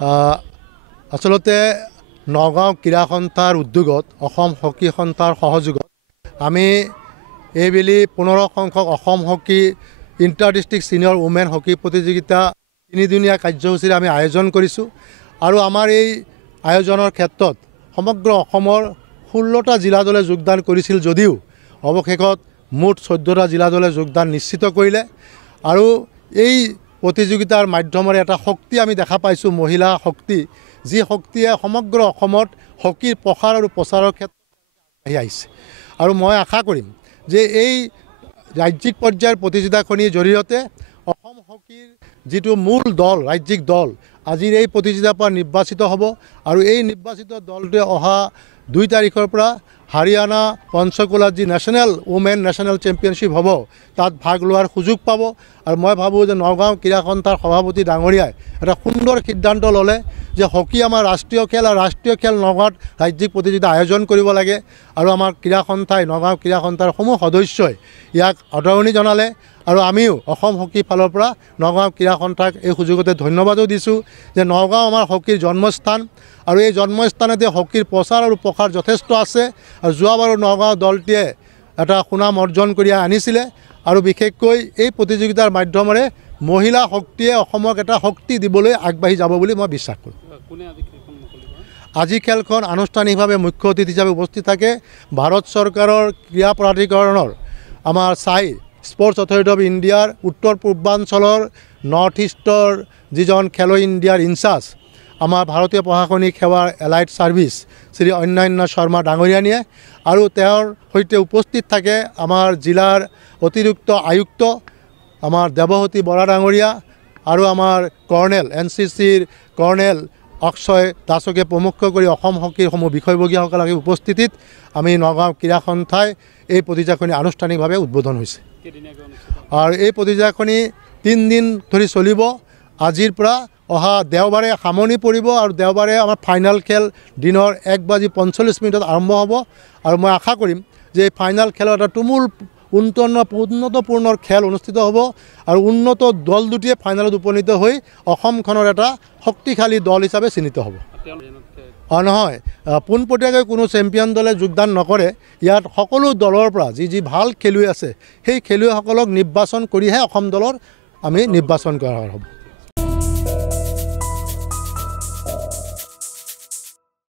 আচলতে নগাঁও ক্ৰীড়া সন্থাৰ উদ্যোগত অসম হকী সন্থাৰ সহযোগত আমি এইবেলি 15 সংখ্যক Assam hockey inter district senior women hockey প্ৰতিযোগিতা 3দিনীয়া কাৰ্যসূচীৰে আমি আয়োজন কৰিছোঁ আৰু আমাৰ এই আয়োজনৰ ক্ষেত্ৰত সমগ্ৰ অসমৰ 16টা জিলা দলে যোগদান কৰিছিল যদিও অৱশেষত মুঠ 14টা জিলা দলে যোগদান নিশ্চিত কৰিলে আৰু এই প্ৰতিযোগিতাৰ মাধ্যমেৰে এটা শক্তি আমি দেখা পাইছোঁ মহিলা শক্তি যি শক্তিয়ে সমগ্ৰ অসমত হকীৰ প্ৰসাৰ আৰু প্ৰচাৰৰ ক্ষেত্ৰত আগবাঢ়ি আহিছে আৰু মই আশা কৰিম যে এই ৰাজ্যিক পৰ্যায়ৰ প্ৰতিযোগিতাখনিৰ জৰিয়তে অসম হকীৰ যিটো মূল দল ৰাজ্যিক দল আজিৰ এই প্ৰতিযোগিতাৰ পৰা নিৰ্বাচিত হ'ব আৰু এই নিৰ্বাচিত দলটোৱে অহা 2 তাৰিখৰ পৰা হাৰিয়ানা পঞ্চকুলাত যি উমেন নেশ্যনেল চেম্পিয়নশ্বিপ হ'ব তাত ভাগ লোৱাৰ সুযোগ পাব আৰু মই ভাবোঁ যে নগাঁও ক্ৰীড়া সন্থাৰ সভাপতি ডাঙৰীয়াই এটা সুন্দৰ সিদ্ধান্ত ল'লে যে হকী আমাৰ ৰাষ্ট্ৰীয় খেল আৰু ৰাষ্ট্ৰীয় খেল নগাঁৱত ৰাজ্যিক প্ৰতিযোগিতা আয়োজন কৰিব লাগে আৰু আমাৰ ক্ৰীড়া সন্থাই নগাঁও ক্ৰীড়া সন্থাৰ সমূহ সদস্যই ইয়াক আদৰণি জনালে আৰু আমিও অসম হকী ফালৰ পৰা নগাঁও ক্ৰীড়া সন্থাক এই সুযোগতে ধন্যবাদো দিছোঁ যে নগাঁও আমাৰ হকীৰ জন্মস্থান আৰু এই জন্মস্থানতে হকীৰ প্ৰচাৰ আৰু প্ৰসাৰ যথেষ্ট আছে আৰু যোৱাবাৰো নগাঁও দলটিয়ে এটা সুনাম অৰ্জন কৰি আনিছিলে আৰু বিশেষকৈ এই প্ৰতিযোগিতাৰ মাধ্যমেৰে মহিলা শক্তিয়ে অসমক এটা শক্তি দিবলৈ আগবাঢ়ি যাব বুলি মই বিশ্বাস কৰোঁ। আজি খেলখন আনুষ্ঠানিকভাৱে মুখ্য অতিথি হিচাপে উপস্থিত থাকে ভাৰত চৰকাৰৰ ক্ৰীড়া প্ৰাধিকৰণৰ আমাৰ স্পৰ্টছ অথৰিটি অফ ইণ্ডিয়াৰ উত্তৰ পূৰ্বাঞ্চলৰ নৰ্থ ইষ্টৰ যিজন খেলো ইণ্ডিয়াৰ ইনচাৰ্জ আমাৰ ভাৰতীয় প্ৰশাসনিক সেৱাৰ এলাইড ছাৰ্ভিচ শ্ৰী অন্যান্য শৰ্মা ডাঙৰীয়ানীয়ে আৰু তেওঁৰ সৈতে উপস্থিত থাকে আমাৰ জিলাৰ অতিৰিক্ত আয়ুক্ত আমাৰ দেৱহতী বৰা ডাঙৰীয়া আৰু আমাৰ কৰ্ণেল NCCৰ কৰ্ণেল অক্ষয় দাসকে প্ৰমুখ কৰি অসম হকীৰ সমূহ বিষয়ববীয়াসকলৰ উপস্থিতিত আমি নগাঁও ক্ৰীড়া সন্থাই এই প্ৰতিযোগিতাখনি আনুষ্ঠানিকভাৱে উদ্বোধন হৈছে আৰু এই প্ৰতিযোগিতাখনি 3 দিন ধৰি চলিব আজিৰ পৰা অহা দেওবাৰে সামৰণি পৰিব আৰু দেওবাৰে আমাৰ ফাইনেল খেল দিনৰ 1:45 আৰম্ভ হ'ব আৰু মই আশা কৰিম যে ফাইনেল খেলৰ এটা তুমুল উন্নতপূৰ্ণ খেল অনুষ্ঠিত হ'ব আৰু উন্নত দল দুটিয়ে ফাইনেলত উপনীত হৈ অসমখনৰ এটা শক্তিশালী দল হিচাপে চিহ্নিত হ'ব। নহয় পোনপটীয়াকৈ কোনো চেম্পিয়ন দলে যোগদান নকৰে ইয়াত সকলো দলৰ পৰা যি ভাল খেলুৱৈ আছে সেই খেলুৱৈসকলক নিৰ্বাচন কৰিহে অসম দলৰ আমি নিৰ্বাচন কৰা হ'ব।